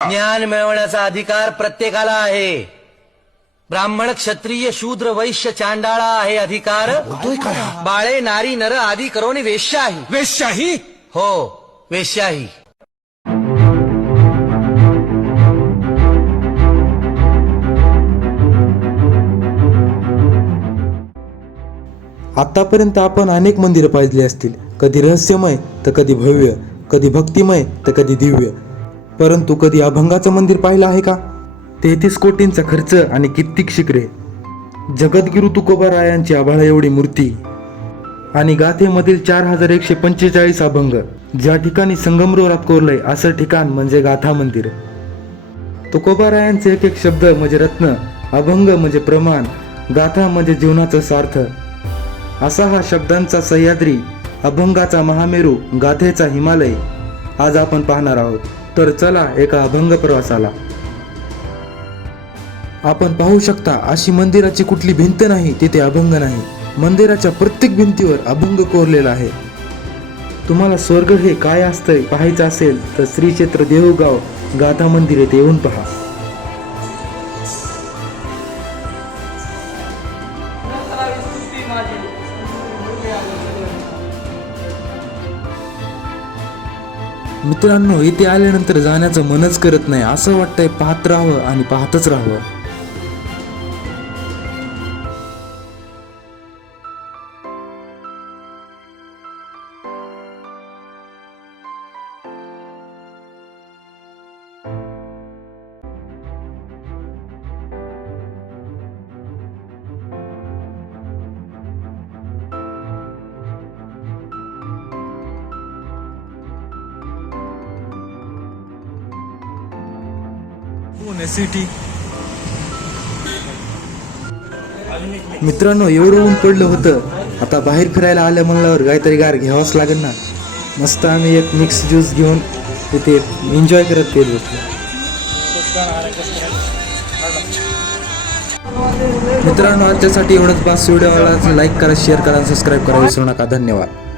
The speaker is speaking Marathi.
ज्ञान मिळवण्याचा अधिकार प्रत्येकाला आहे. ब्राह्मण, क्षत्रिय, शूद्र, वैश्य, चांडाळा आहे अधिकार. बाळे, नारी, नर आदी करोनी वेश्याही. वेश्याही? हो, वेश्याही. आतापर्यंत आपण अनेक मंदिरं पाहिली असतील, कधी रहस्यमय तर कधी भव्य, कधी भक्तिमय तर कधी दिव्य. परंतु कधी अभंगाचं मंदिर पाहिलं आहे का? 33 कोटींचा खर्च आणि कित्येक शिखरे, जगद्गुरु तुकोबारायांची आभाळा एवढी मूर्ती आणि गाथेमधील 4145 अभंग. ज्या ठिकाणी संगमरवरात कोरलंय असं ठिकाण म्हणजे गाथा मंदिर. तुकोबारायांचे एक एक शब्द म्हणजे रत्न, अभंग म्हणजे प्रमाण, गाथा म्हणजे जीवनाचा सार्थ. असा हा शब्दांचा सह्याद्री, अभंगाचा महामेरू, गाथेचा हिमालय आज आपण पाहणार आहोत. तर चला एका अभंग प्रवासाला. आपण पाहू शकता अशी मंदिराची कुठली भिंत नाही तिथे अभंग नाही. मंदिराच्या प्रत्येक भिंतीवर अभंग कोरलेला आहे. तुम्हाला स्वर्ग हे काय असतंय पाहायचं असेल तर श्री क्षेत्र देऊळगाव गाथा मंदिर येथे येऊन पहा. मित्रांनो, इथे आल्यानंतर जाण्याचं मनच करत नाही. असं वाटतंय पाहत राहावं आणि पाहतच राहावं. मित्रांनो, एवढं ऊन पडलं होतं, आता बाहेर फिरायला आलं म्हणल्यावर काहीतरी गार घ्यावाच लागेल ना. मस्त आम्ही एक मिक्स ज्यूस घेऊन तिथे एन्जॉय करत पेत होतो. मित्रांनो, आजच्यासाठी एवढंच. पास व्हिडिओला लाईक करा, शेअर करा, सबस्क्राईब करा विसरू नका. धन्यवाद.